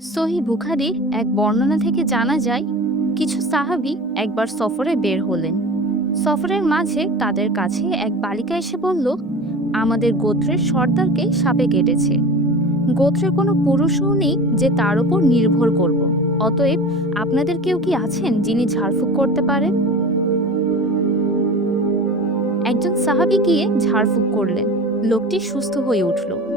সহি বুখারির এক বর্ণনা থেকে জানা যায়, কিছু সাহাবী একবার সফরে বের হলেন। সফরের মাঝে তাদের কাছে এক বালিকা এসে বলল, আমাদের গোত্রের সর্দারকে সাপে কেটেছে। গোত্রের কোনো পুরুষও নেই যে তার উপর নির্ভর করব। অতএব আপনাদের কেউ কি আছেন যিনি ঝাড়ফুঁক করতে পারেন? একজন সাহাবী গিয়ে ঝাড়ফুঁক করলেন। লোকটি সুস্থ হয়ে উঠল।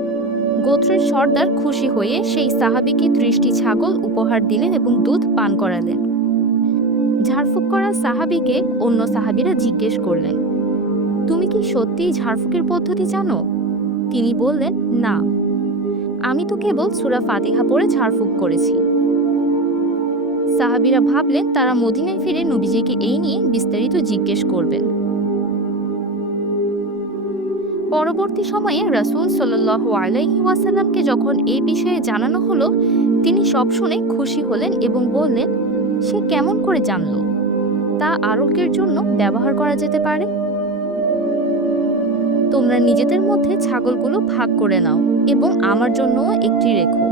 গোত্রের সর্দার খুশি হয়ে সেই সাহাবীকে ত্রিশটি ছাগল উপহার দিলেন এবং দুধ পান করালেন। ঝাড়ফুঁক করা সাহাবীকে অন্য সাহাবিরা জিজ্ঞেস করলেন, তুমি কি সত্যিই ঝাড়ফুঁকের পদ্ধতি জানো? তিনি বললেন, না। আমি তো কেবল সুরা ফাতিহা পড়ে ঝাড়ফুঁক করেছি। সাহাবীরা ভাবলেন, তারা মদিনায় ফিরে নবীজিকে এই নিয়ে বিস্তারিত জিজ্ঞেস করবেন। পরবর্তী সময়ে রাসূল সাল্লাল্লাহু আলাইহি ওয়াসাল্লামকে যখন এই বিষয়ে জানানো হলো, তিনি সব শুনে খুশি হলেন এবং বললেন, সে কেমন করে জানল? তা আরোগ্যের জন্য ব্যবহার করা যেতে পারে? তোমরা নিজেদের মধ্যে ছাগলগুলো ভাগ করে নাও এবং আমার জন্যও একটি রেখো।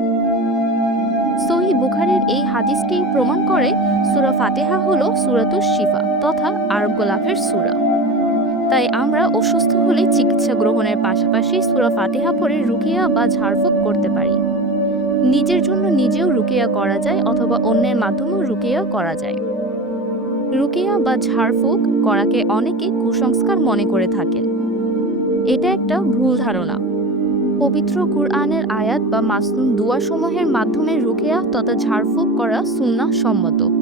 সহি বুখারের এই হাদিসটি প্রমাণ করে সুরা ফাতেহা হল সূরাতুশ শিফা তথা আরোগ্য লাভের সূরা। তাই আমরা অসুস্থ হলে চিকিৎসা গ্রহণের পাশাপাশি সূরা ফাতিহা পড়ে রুকিয়া বা ঝাড়ফুঁক করতে পারি। নিজের জন্য নিজেও রুকিয়া করা যায় অথবা অন্যের মাধ্যমেও রুকিয়া করা যায়। রুকিয়া বা ঝাড়ফুঁক করাকে অনেকে কুসংস্কার মনে করে থাকেন। এটা একটা ভুল ধারণা। পবিত্র কুরআনের আয়াত বা মাসনুম দুয়াসমূহের মাধ্যমে রুকিয়া তথা ঝাড়ফুঁক করা সুন্নাহ সম্মত।